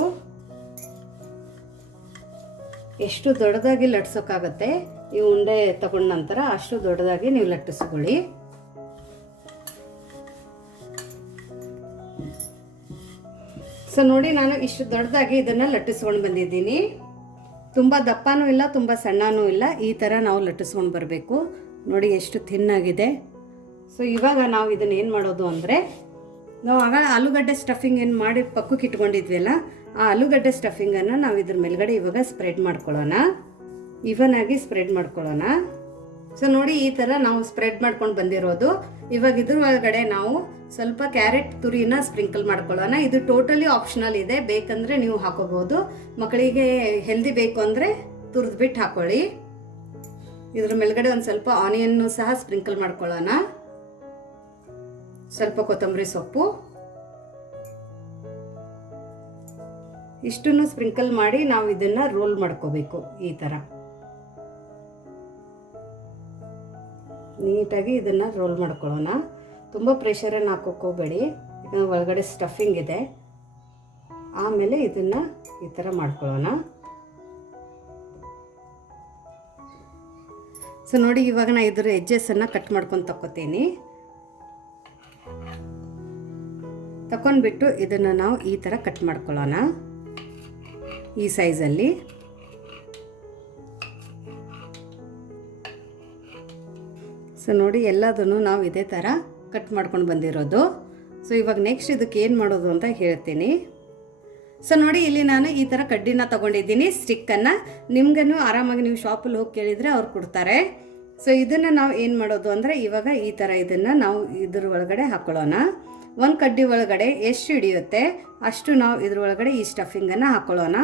ಎಷ್ಟು ದೊಡ್ಡದಾಗಿ ಲಟ್ಸೋಕ್ಕಾಗತ್ತೆ ಈ ಉಂಡೆ ತಗೊಂಡ ನಂತರ ಅಷ್ಟು ದೊಡ್ಡದಾಗಿ ನೀವು ಲಟ್ಟಿಸ್ಕೊಳ್ಳಿ. ಸೊ ನೋಡಿ, ನಾನು ಇಷ್ಟು ದೊಡ್ಡದಾಗಿ ಇದನ್ನು ಲಟ್ಟಿಸ್ಕೊಂಡು ಬಂದಿದ್ದೀನಿ. ತುಂಬ ದಪ್ಪನೂ ಇಲ್ಲ, ತುಂಬ ಸಣ್ಣನೂ ಇಲ್ಲ. ಈ ಥರ ನಾವು ಲಟ್ಟಿಸ್ಕೊಂಡು ಬರಬೇಕು. ನೋಡಿ ಎಷ್ಟು ಥಿನ್ನಾಗಿದೆ. ಸೊ ಇವಾಗ ನಾವು ಇದನ್ನು ಏನು ಮಾಡೋದು ಅಂದರೆ, ನಾವು ಆಗ ಆಲೂಗಡ್ಡೆ ಸ್ಟಫಿಂಗ್ ಏನು ಮಾಡಿ ಪಕ್ಕಕ್ಕೆ ಇಟ್ಕೊಂಡಿದ್ವಲ್ಲ, ಆ ಆಲೂಗಡ್ಡೆ ಸ್ಟಫಿಂಗನ್ನು ನಾವು ಇದ್ರ ಮೇಲ್ಗಡೆ ಇವಾಗ ಸ್ಪ್ರೆಡ್ ಮಾಡ್ಕೊಳ್ಳೋಣ. ಇವನ್ ಆಗಿ ಸ್ಪ್ರೆಡ್ ಮಾಡ್ಕೊಳ್ಳೋಣ. ಸೊ ನೋಡಿ, ಈ ಥರ ನಾವು ಸ್ಪ್ರೆಡ್ ಮಾಡ್ಕೊಂಡು ಬಂದಿರೋದು. ಇವಾಗ ಇದ್ರ ಒಳಗಡೆ ನಾವು ಸ್ವಲ್ಪ ಕ್ಯಾರೆಟ್ ತುರಿನ ಸ್ಪ್ರಿಂಕಲ್ ಮಾಡ್ಕೊಳ್ಳೋಣ. ಇದು ಟೋಟಲಿ ಆಪ್ಷನಲ್ ಇದೆ, ಬೇಕಂದರೆ ನೀವು ಹಾಕೋಬಹುದು. ಮಕ್ಕಳಿಗೆ ಹೆಲ್ದಿ ಬೇಕು ಅಂದರೆ ತುರಿದ್ಬಿಟ್ಟು ಹಾಕೊಳ್ಳಿ. ಇದ್ರ ಮೇಲ್ಗಡೆ ಒಂದು ಸ್ವಲ್ಪ ಆನಿಯನ್ನು ಸಹ ಸ್ಪ್ರಿಂಕಲ್ ಮಾಡ್ಕೊಳ್ಳೋಣ. ಸ್ವಲ್ಪ ಕೊತ್ತಂಬರಿ ಸೊಪ್ಪು ಇಷ್ಟನ್ನು ಸ್ಪ್ರಿಂಕಲ್ ಮಾಡಿ ನಾವು ಇದನ್ನ ರೋಲ್ ಮಾಡ್ಕೋಬೇಕು. ಈ ಥರ ನೀಟಾಗಿ ಇದನ್ನು ರೋಲ್ ಮಾಡ್ಕೊಳ್ಳೋಣ. ತುಂಬ ಪ್ರೆಷರನ್ನು ಹಾಕೋಕೆ ಹೋಗಬೇಡಿ, ಯಾಕಂದರೆ ಒಳಗಡೆ ಸ್ಟಫಿಂಗ್ ಇದೆ. ಆಮೇಲೆ ಇದನ್ನು ಈ ಥರ ಮಾಡ್ಕೊಳ್ಳೋಣ. ಸೊ ನೋಡಿ, ಇವಾಗ ನಾನು ಇದರ ಎಡ್ಜಸ್ಸನ್ನು ಕಟ್ ಮಾಡ್ಕೊಂಡು ತಗೋತೀನಿ. ತಗೊಂಡ್ಬಿಟ್ಟು ಇದನ್ನು ನಾವು ಈ ಥರ ಕಟ್ ಮಾಡ್ಕೊಳ್ಳೋಣ ಈ ಸೈಜಲ್ಲಿ. ಸೊ ನೋಡಿ, ಎಲ್ಲದನ್ನು ನಾವು ಇದೇ ಥರ ಕಟ್ ಮಾಡ್ಕೊಂಡು ಬಂದಿರೋದು. ಸೊ ಇವಾಗ ನೆಕ್ಸ್ಟ್ ಇದಕ್ಕೆ ಏನು ಮಾಡೋದು ಅಂತ ಹೇಳ್ತೀನಿ. ಸೊ ನೋಡಿ, ಇಲ್ಲಿ ನಾನು ಈ ಥರ ಕಡ್ಡಿನ ತೊಗೊಂಡಿದ್ದೀನಿ, ಸ್ಟಿಕ್ಕನ್ನು. ನಿಮ್ಗೂ ಆರಾಮಾಗಿ ನೀವು ಶಾಪಲ್ಲಿ ಹೋಗಿ ಕೇಳಿದರೆ ಅವ್ರು ಕೊಡ್ತಾರೆ. ಸೊ ಇದನ್ನು ನಾವು ಏನು ಮಾಡೋದು ಅಂದರೆ, ಇವಾಗ ಈ ಥರ ಇದನ್ನು ನಾವು ಇದ್ರ ಒಳಗಡೆ ಹಾಕೊಳ್ಳೋಣ. ಒಂದು ಕಡ್ಡಿ ಒಳಗಡೆ ಎಷ್ಟು ಹಿಡಿಯುತ್ತೆ ಅಷ್ಟು ನಾವು ಇದ್ರ ಒಳಗಡೆ ಈ ಸ್ಟಫಿಂಗನ್ನು ಹಾಕೊಳ್ಳೋಣ.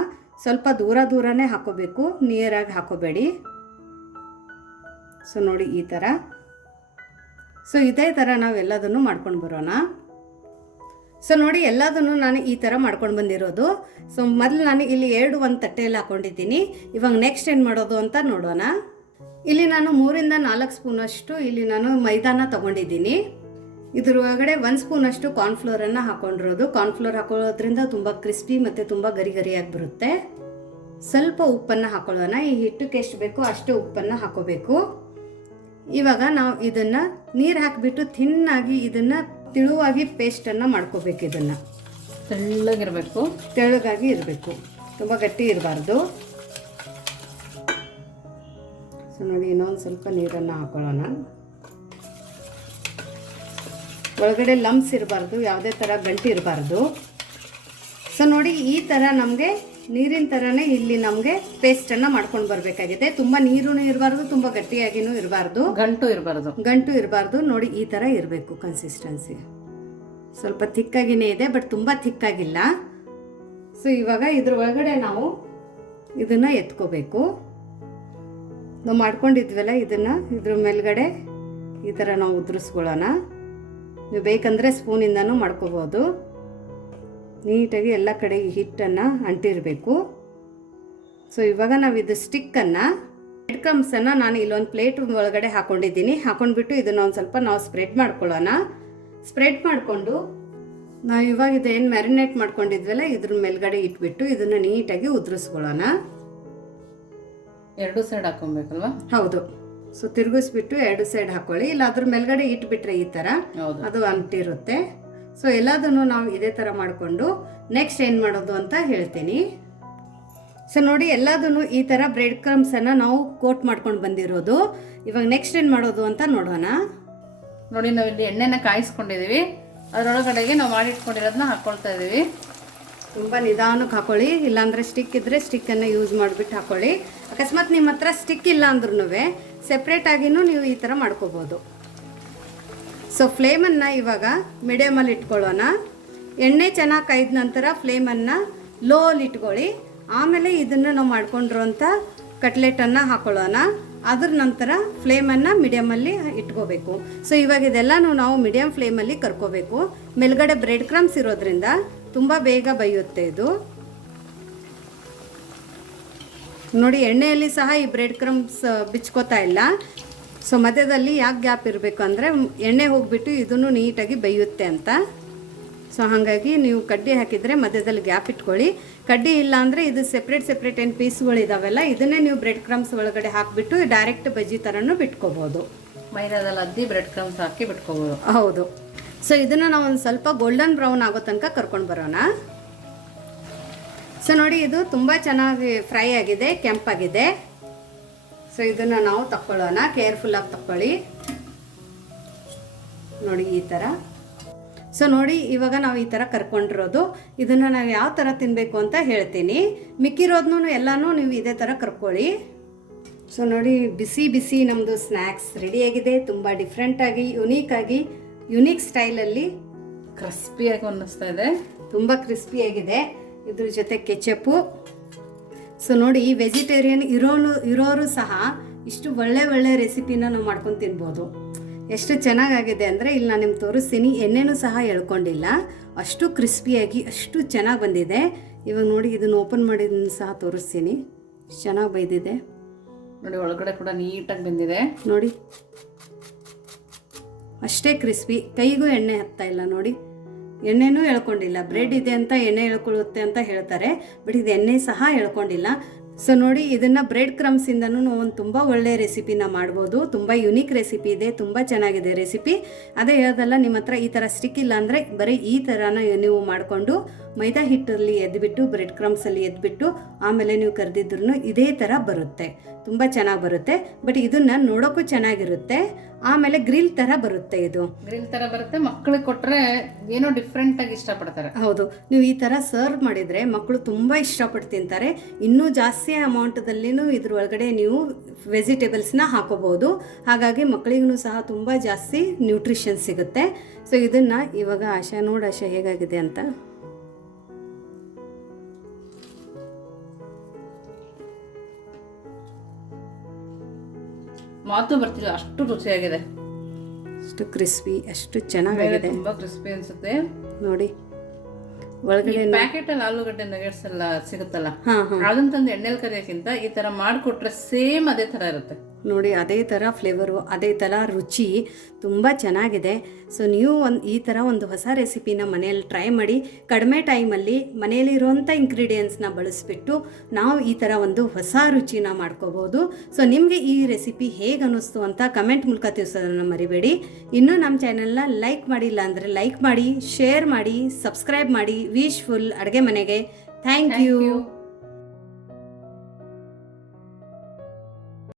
ಸ್ವಲ್ಪ ದೂರನೇ ಹಾಕೋಬೇಕು, ನಿಯರಾಗಿ ಹಾಕೋಬೇಡಿ. ಸೊ ನೋಡಿ, ಈ ಥರ. ಸೊ ಇದೇ ಥರ ನಾವು ಎಲ್ಲದನ್ನು ಮಾಡ್ಕೊಂಡು ಬರೋಣ. ಸೊ ನೋಡಿ, ಎಲ್ಲದನ್ನು ನಾನು ಈ ಥರ ಮಾಡ್ಕೊಂಡು ಬಂದಿರೋದು. ಸೊ ಮೊದಲು ನಾನು ಇಲ್ಲಿ ಒಂದು ತಟ್ಟೆಯಲ್ಲಿ ಹಾಕ್ಕೊಂಡಿದ್ದೀನಿ. ಇವಾಗ ನೆಕ್ಸ್ಟ್ ಏನು ಮಾಡೋದು ಅಂತ ನೋಡೋಣ. ಇಲ್ಲಿ ನಾನು 3 ರಿಂದ 4 ಸ್ಪೂನಷ್ಟು ಇಲ್ಲಿ ನಾನು ಮೈದಾನ ತೊಗೊಂಡಿದ್ದೀನಿ. ಇದ್ರ ಒಳಗಡೆ 1 ಸ್ಪೂನಷ್ಟು ಕಾರ್ನ್ಫ್ಲೋರನ್ನು ಹಾಕೊಂಡಿರೋದು. ಕಾರ್ನ್ಫ್ಲೋರ್ ಹಾಕೊಳ್ಳೋದ್ರಿಂದ ತುಂಬ ಕ್ರಿಸ್ಪಿ ಮತ್ತು ತುಂಬ ಗರಿಯಾಗಿ ಬರುತ್ತೆ. ಸ್ವಲ್ಪ ಉಪ್ಪನ್ನು ಹಾಕೊಳ್ಳೋಣ. ಈ ಹಿಟ್ಟಕ್ಕೆ ಎಷ್ಟು ಬೇಕೋ ಅಷ್ಟು ಉಪ್ಪನ್ನು ಹಾಕೋಬೇಕು. ಇವಾಗ ನಾವು ಇದನ್ನು ನೀರು ಹಾಕಿಬಿಟ್ಟು ಥಿನ್ನಾಗಿ ಇದನ್ನು ತಿಳುವಾಗಿ ಪೇಸ್ಟನ್ನು ಮಾಡ್ಕೋಬೇಕು. ಇದನ್ನು ತೆಳ್ಳಗಾಗಿ ಇರಬೇಕು, ತುಂಬ ಗಟ್ಟಿ ಇರಬಾರ್ದು. ಸೊ ನೋಡಿ, ಇನ್ನೊಂದು ಸ್ವಲ್ಪ ನೀರನ್ನು ಹಾಕೊಳ್ಳೋಣ. ಒಳಗಡೆ ಲಂಪ್ಸ್ ಇರಬಾರ್ದು, ಯಾವುದೇ ಥರ ಗಂಟು ಇರಬಾರ್ದು. ಸೊ ನೋಡಿ, ಈ ಥರ ನಮಗೆ ನೀರಿನ ಥರನೇ ಇಲ್ಲಿ ನಮಗೆ ಪೇಸ್ಟನ್ನು ಮಾಡ್ಕೊಂಡು ಬರಬೇಕಾಗಿದೆ. ತುಂಬ ನೀರೂ ಇರಬಾರ್ದು, ತುಂಬ ಗಟ್ಟಿಯಾಗಿನೂ ಇರಬಾರ್ದು, ಗಂಟು ಇರಬಾರ್ದು. ನೋಡಿ ಈ ಥರ ಇರಬೇಕು ಕನ್ಸಿಸ್ಟೆನ್ಸಿ. ಸ್ವಲ್ಪ ಥಿಕ್ಕಾಗಿನೇ ಇದೆ, ಬಟ್ ತುಂಬ ಥಿಕ್ಕಾಗಿಲ್ಲ. ಸೊ ಇವಾಗ ಇದ್ರ ಒಳಗಡೆ ನಾವು ಇದನ್ನು ಎತ್ಕೋಬೇಕು. ನಾವು ಮಾಡ್ಕೊಂಡಿದ್ವಲ್ಲ ಇದನ್ನು, ಇದ್ರ ಮೇಲ್ಗಡೆ ಈ ಥರ ನಾವು ಉದುರಿಸ್ಕೊಳ್ಳೋಣ. ನೀವು ಬೇಕಂದರೆ ಸ್ಪೂನಿಂದನೂ ಮಾಡ್ಕೋಬೋದು. ನೀಟಾಗಿ ಎಲ್ಲ ಕಡೆ ಈ ಹಿಟ್ಟನ್ನು ಅಂಟಿರಬೇಕು. ಸೊ ಇವಾಗ ನಾವು ಇದು ಸ್ಟಿಕ್ಕನ್ನು, ಬ್ರೆಡ್ ಕ್ರಮ್ಸನ್ನು ನಾನು ಇಲ್ಲೊಂದು ಪ್ಲೇಟ್ ಒಳಗಡೆ ಹಾಕ್ಕೊಂಡಿದ್ದೀನಿ. ಹಾಕ್ಕೊಂಡ್ಬಿಟ್ಟು ಇದನ್ನು ಒಂದು ಸ್ವಲ್ಪ ನಾವು ಸ್ಪ್ರೆಡ್ ಮಾಡ್ಕೊಳ್ಳೋಣ. ಸ್ಪ್ರೆಡ್ ಮಾಡಿಕೊಂಡು ನಾವು ಇವಾಗ ಇದೇನು ಮ್ಯಾರಿನೇಟ್ ಮಾಡ್ಕೊಂಡಿದ್ವಲ್ಲ ಇದ್ರ ಮೇಲ್ಗಡೆ ಇಟ್ಬಿಟ್ಟು ಇದನ್ನು ನೀಟಾಗಿ ಉದುರಿಸ್ಕೊಳ್ಳೋಣ. 2 ಸೈಡ್ ಹಾಕೊಬೇಕಲ್ವಾ? ಹೌದು. ಸೊ ತಿರುಗಿಸ್ಬಿಟ್ಟು 2 ಸೈಡ್ ಹಾಕೊಳ್ಳಿ. ಇಲ್ಲ ಅದ್ರ ಮೇಲ್ಗಡೆ ಇಟ್ಬಿಟ್ರೆ ಈ ಥರ ಅದು ಅಂಟಿರುತ್ತೆ. ಸೊ ಎಲ್ಲದನ್ನು ನಾವು ಇದೇ ಥರ ಮಾಡಿಕೊಂಡು ನೆಕ್ಸ್ಟ್ ಏನು ಮಾಡೋದು ಅಂತ ಹೇಳ್ತೀನಿ. ಸೊ ನೋಡಿ ಎಲ್ಲದನ್ನು ಈ ಥರ ಬ್ರೆಡ್ ಕ್ರಮ್ಸನ್ನು ನಾವು ಕೋಟ್ ಮಾಡ್ಕೊಂಡು ಬಂದಿರೋದು. ಇವಾಗ ನೆಕ್ಸ್ಟ್ ಏನು ಮಾಡೋದು ಅಂತ ನೋಡೋಣ. ನೋಡಿ ನಾವು ಇಲ್ಲಿ ಎಣ್ಣೆನ ಕಾಯಿಸ್ಕೊಂಡಿದ್ದೀವಿ. ಅದರೊಳಗಡೆಗೆ ನಾವು ಮಾಡಿಟ್ಕೊಂಡಿರೋದನ್ನ ಹಾಕ್ಕೊಳ್ತಾ ಇದ್ದೀವಿ. ತುಂಬ ನಿಧಾನಕ್ಕೆ ಹಾಕೊಳ್ಳಿ, ಇಲ್ಲಾಂದರೆ ಸ್ಟಿಕ್ ಇದ್ದರೆ ಸ್ಟಿಕ್ಕನ್ನು ಯೂಸ್ ಮಾಡಿಬಿಟ್ಟು ಹಾಕೊಳ್ಳಿ. ಅಕಸ್ಮಾತ್ ನಿಮ್ಮ ಹತ್ರ ಸ್ಟಿಕ್ ಇಲ್ಲ ಅಂದ್ರೂ ಸೆಪ್ರೇಟಾಗಿನೂ ನೀವು ಈ ಥರ ಮಾಡ್ಕೋಬೋದು. ಸೊ ಫ್ಲೇಮನ್ನು ಇವಾಗ ಮೀಡಿಯಮಲ್ಲಿ ಇಟ್ಕೊಳ್ಳೋಣ. ಎಣ್ಣೆ ಚೆನ್ನಾಗಿ ಕಾಯ್ದ ನಂತರ ಫ್ಲೇಮನ್ನು ಲೋಲ್ಲಿ ಇಟ್ಕೊಳ್ಳಿ. ಆಮೇಲೆ ಇದನ್ನು ನಾವು ಮಾಡ್ಕೊಂಡಿರೋಂಥ ಕಟ್ಲೆಟನ್ನು ಹಾಕೊಳ್ಳೋಣ. ಅದ್ರ ನಂತರ ಫ್ಲೇಮನ್ನು ಮೀಡಿಯಮಲ್ಲಿ ಇಟ್ಕೋಬೇಕು. ಸೊ ಇವಾಗ ಇದೆಲ್ಲನೂ ನಾವು ಮೀಡಿಯಮ್ ಫ್ಲೇಮಲ್ಲಿ ಕರ್ಕೋಬೇಕು. ಮೇಲ್ಗಡೆ ಬ್ರೆಡ್ ಕ್ರಮ್ಸ್ ಇರೋದ್ರಿಂದ ತುಂಬ ಬೇಗ ಬೇಯುತ್ತೆ ಇದು. ನೋಡಿ ಎಣ್ಣೆಯಲ್ಲಿ ಸಹ ಈ ಬ್ರೆಡ್ ಕ್ರಮ್ಸ್ ಬಿಚ್ಕೋತಾ ಇಲ್ಲ. ಸೊ ಮಧ್ಯದಲ್ಲಿ ಯಾಕೆ ಗ್ಯಾಪ್ ಇರಬೇಕು ಅಂದರೆ ಎಣ್ಣೆ ಹೋಗಿಬಿಟ್ಟು ಇದನ್ನು ನೀಟಾಗಿ ಬೇಯುತ್ತೆ ಅಂತ. ಸೊ ಹಾಗಾಗಿ ನೀವು ಕಡ್ಡಿ ಹಾಕಿದರೆ ಮಧ್ಯದಲ್ಲಿ ಗ್ಯಾಪ್ ಇಟ್ಕೊಳ್ಳಿ. ಕಡ್ಡಿ ಇಲ್ಲ ಅಂದರೆ ಇದು ಸೆಪ್ರೇಟ್ ಏನು ಪೀಸ್ಗಳಿದಾವೆಲ್ಲ ಇದನ್ನೇ ನೀವು ಬ್ರೆಡ್ ಕ್ರಮ್ಸ್ ಒಳಗಡೆ ಹಾಕಿಬಿಟ್ಟು ಡೈರೆಕ್ಟ್ ಬಜ್ಜಿ ಥರನೂ ಬಿಟ್ಕೋಬೋದು. ಮೈದಾದಲ್ಲಿ ಅದ್ದಿ ಬ್ರೆಡ್ ಕ್ರಮ್ಸ್ ಹಾಕಿ ಬಿಟ್ಕೋಬೋದು. ಹೌದು. ಸೊ ಇದನ್ನು ನಾವು ಒಂದು ಸ್ವಲ್ಪ ಗೋಲ್ಡನ್ ಬ್ರೌನ್ ಆಗೋ ತನಕ ಕರ್ಕೊಂಡು ಬರೋಣ. ಸೊ ನೋಡಿ ಇದು ತುಂಬ ಚೆನ್ನಾಗಿ ಫ್ರೈ ಆಗಿದೆ, ಕೆಂಪಾಗಿದೆ. ಸೊ ಇದನ್ನು ನಾವು ತಕ್ಕೊಳ್ಳೋಣ. ಕೇರ್ಫುಲ್ಲಾಗಿ ತಕ್ಕೊಳ್ಳಿ. ನೋಡಿ ಈ ಥರ. ಸೊ ನೋಡಿ ಇವಾಗ ನಾವು ಈ ಥರ ಕರ್ಕೊಂಡಿರೋದು. ಇದನ್ನು ನಾವು ಯಾವ ಥರ ತಿನ್ನಬೇಕು ಅಂತ ಹೇಳ್ತೀನಿ. ಮಿಕ್ಕಿರೋದನ್ನೂ ಎಲ್ಲನೂ ನೀವು ಇದೇ ಥರ ಕರ್ಕೊಳ್ಳಿ. ಸೊ ನೋಡಿ ಬಿಸಿ ಬಿಸಿ ನಮ್ಮದು ಸ್ನ್ಯಾಕ್ಸ್ ರೆಡಿಯಾಗಿದೆ. ತುಂಬ ಡಿಫ್ರೆಂಟಾಗಿ ಯುನೀಕ್ ಸ್ಟೈಲಲ್ಲಿ ಕ್ರಿಸ್ಪಿಯಾಗಿ ಅನ್ನಿಸ್ತಾ ಇದೆ. ತುಂಬ ಕ್ರಿಸ್ಪಿಯಾಗಿದೆ. ಇದ್ರ ಜೊತೆ ಕೆಚಪ್ಪು. ಸೊ ನೋಡಿ ಈ ವೆಜಿಟೇರಿಯನ್ ಇರೋರು ಸಹ ಇಷ್ಟು ಒಳ್ಳೆ ರೆಸಿಪಿನ ನಾವು ಮಾಡ್ಕೊಂಡು ತಿನ್ಬೋದು. ಎಷ್ಟು ಚೆನ್ನಾಗಾಗಿದೆ ಅಂದರೆ ಇಲ್ಲಿ ನಾನು ನಿಮ್ಗೆ ತೋರಿಸ್ತೀನಿ. ಎಣ್ಣೆನೂ ಸಹ ಎಳ್ಕೊಂಡಿಲ್ಲ, ಅಷ್ಟು ಕ್ರಿಸ್ಪಿಯಾಗಿ ಅಷ್ಟು ಚೆನ್ನಾಗಿ ಬಂದಿದೆ. ಇವಾಗ ನೋಡಿ ಇದನ್ನು ಓಪನ್ ಮಾಡಿದ್ದನ್ನು ಸಹ ತೋರಿಸ್ತೀನಿ. ಚೆನ್ನಾಗಿ ಬೈದಿದೆ ನೋಡಿ. ಒಳಗಡೆ ಕೂಡ ನೀಟಾಗಿ ಬಂದಿದೆ ನೋಡಿ. ಅಷ್ಟೇ ಕ್ರಿಸ್ಪಿ, ಕೈಗೂ ಎಣ್ಣೆ ಹತ್ತಾ ಇಲ್ಲ ನೋಡಿ. ಎಣ್ಣೆನೂ ಎಳ್ಕೊಂಡಿಲ್ಲ. ಬ್ರೆಡ್ ಇದೆ ಅಂತ ಎಣ್ಣೆ ಎಳ್ಕೊಳ್ಳುತ್ತೆ ಅಂತ ಹೇಳ್ತಾರೆ, ಬಟ್ ಇದು ಎಣ್ಣೆ ಸಹ ಎಳ್ಕೊಂಡಿಲ್ಲ. ಸೊ ನೋಡಿ ಇದನ್ನು ಬ್ರೆಡ್ ಕ್ರಮ್ಸಿಂದನೂ ಒಂದು ತುಂಬ ಒಳ್ಳೆಯ ರೆಸಿಪಿನ ಮಾಡ್ಬೋದು. ತುಂಬ ಯುನೀಕ್ ರೆಸಿಪಿ ಇದೆ, ತುಂಬ ಚೆನ್ನಾಗಿದೆ ರೆಸಿಪಿ. ಅದೇ ಹೇಳೋದಲ್ಲ, ನಿಮ್ಮ ಹತ್ರ ಈ ಥರ ಸ್ಟಿಕ್ ಇಲ್ಲ ಅಂದರೆ ಬರೀ ಈ ಥರನ ನೀವು ಮಾಡಿಕೊಂಡು ಮೈದಾ ಹಿಟ್ಟಲ್ಲಿ ಎದ್ಬಿಟ್ಟು ಬ್ರೆಡ್ ಕ್ರಮ್ಸಲ್ಲಿ ಎದ್ಬಿಟ್ಟು ಆಮೇಲೆ ನೀವು ಕರೆದಿದ್ರು ಇದೇ ಥರ ಬರುತ್ತೆ. ತುಂಬ ಚೆನ್ನಾಗಿ ಬರುತ್ತೆ. ಬಟ್ ಇದನ್ನು ನೋಡೋಕ್ಕೂ ಚೆನ್ನಾಗಿರುತ್ತೆ. ಆಮೇಲೆ ಗ್ರಿಲ್ ಥರ ಬರುತ್ತೆ. ಇದು ಗ್ರಿಲ್ ಥರ ಬರುತ್ತೆ. ಮಕ್ಕಳಿಗೆ ಕೊಟ್ಟರೆ ಏನೋ ಡಿಫ್ರೆಂಟಾಗಿ ಇಷ್ಟಪಡ್ತಾರೆ. ಹೌದು. ನೀವು ಈ ಥರ ಸರ್ವ್ ಮಾಡಿದರೆ ಮಕ್ಕಳು ತುಂಬ ಇಷ್ಟಪಟ್ಟು ತಿಂತಾರೆ. ಇನ್ನೂ ಜಾಸ್ತಿ ಅಮೌಂಟದಲ್ಲಿನೂ ಇದ್ರ ಒಳಗಡೆ ನೀವು ವೆಜಿಟೇಬಲ್ಸ್ನ ಹಾಕೋಬೋದು. ಹಾಗಾಗಿ ಮಕ್ಕಳಿಗೂ ಸಹ ತುಂಬ ಜಾಸ್ತಿ ನ್ಯೂಟ್ರಿಷನ್ ಸಿಗುತ್ತೆ. ಸೊ ಇದನ್ನು ಇವಾಗ ಆಶಾ ಹೇಗಾಗಿದೆ ಅಂತ. ಮಾತು ಬರ್ತಿಲ್ಲ, ಅಷ್ಟು ರುಚಿಯಾಗಿದೆ. ಅಷ್ಟು ಕ್ರಿಸ್ಪಿ, ಅಷ್ಟು ಚೆನ್ನಾಗಿದೆ. ತುಂಬಾ ಕ್ರಿಸ್ಪಿ ಅನ್ಸುತ್ತೆ ನೋಡಿ. ಒಳಗಡೆ ಪ್ಯಾಕೆಟ್ ಅಲ್ಲಿ ಆಲೂಗಡ್ಡೆ ನಗೆಟ್ಸ್ ಎಲ್ಲ ಸಿಗುತ್ತಲ್ಲ, ಅದನ್ನ ತಂದು ಎಣ್ಣೆಲಿ ಕರಿಯೋಕ್ಕಿಂತ ಈ ತರ ಮಾಡಿಕೊಟ್ರೆ ಸೇಮ್ ಅದೇ ತರ ಇರುತ್ತೆ ನೋಡಿ. ಅದೇ ಥರ ಫ್ಲೇವರು, ಅದೇ ಥರ ರುಚಿ, ತುಂಬ ಚೆನ್ನಾಗಿದೆ. ಸೊ ನೀವು ಈ ಥರ ಒಂದು ಹೊಸ ರೆಸಿಪಿನ ಮನೆಯಲ್ಲಿ ಟ್ರೈ ಮಾಡಿ. ಕಡಿಮೆ ಟೈಮಲ್ಲಿ ಮನೆಯಲ್ಲಿರುವಂಥ ಇಂಗ್ರೀಡಿಯೆಂಟ್ಸ್ನ ಬಳಸಿಬಿಟ್ಟು ನಾವು ಈ ಥರ ಒಂದು ಹೊಸ ರುಚಿನ ಮಾಡ್ಕೋಬೋದು. ಸೊ ನಿಮಗೆ ಈ ರೆಸಿಪಿ ಹೇಗೆ ಅನ್ನಿಸ್ತು ಅಂತ ಕಮೆಂಟ್ ಮೂಲಕ ತಿಳಿಸೋದನ್ನು ಮರಿಬೇಡಿ. ಇನ್ನೂ ನಮ್ಮ ಚಾನೆಲ್ನ ಲೈಕ್ ಮಾಡಿಲ್ಲ ಅಂದರೆ ಲೈಕ್ ಮಾಡಿ, ಶೇರ್ ಮಾಡಿ, ಸಬ್ಸ್ಕ್ರೈಬ್ ಮಾಡಿ. ವಿಶ್ಫುಲ್ ಅಡುಗೆ ಮನೆಗೆ ಥ್ಯಾಂಕ್ ಯು.